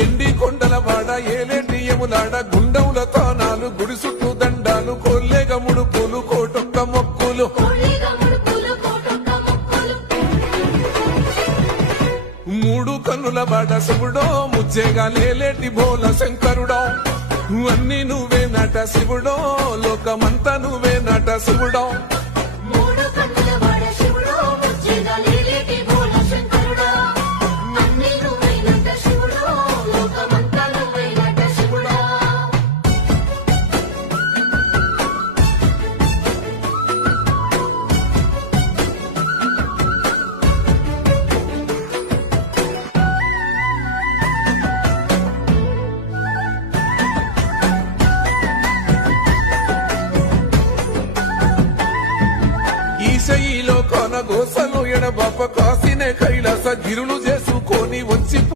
ఎండి కొండల వాడ ఏలేటి యములాడ గుండముల తానాలు గుడి చుట్టూ దండాలు కొల్లేగ ముడుపులు కోటొక్క మొక్కులు మూడు కన్నుల వాడ శివుడో ముచ్చేగా లేలేటి బోల శంకరుడో అన్ని నువ్వే నట శివుడో లోకమంతా నువ్వే నట శివుడో ఈశయిలో కొన గోసలు ఎడబాప కాసినే కైలాస గిరులు చేసుకొని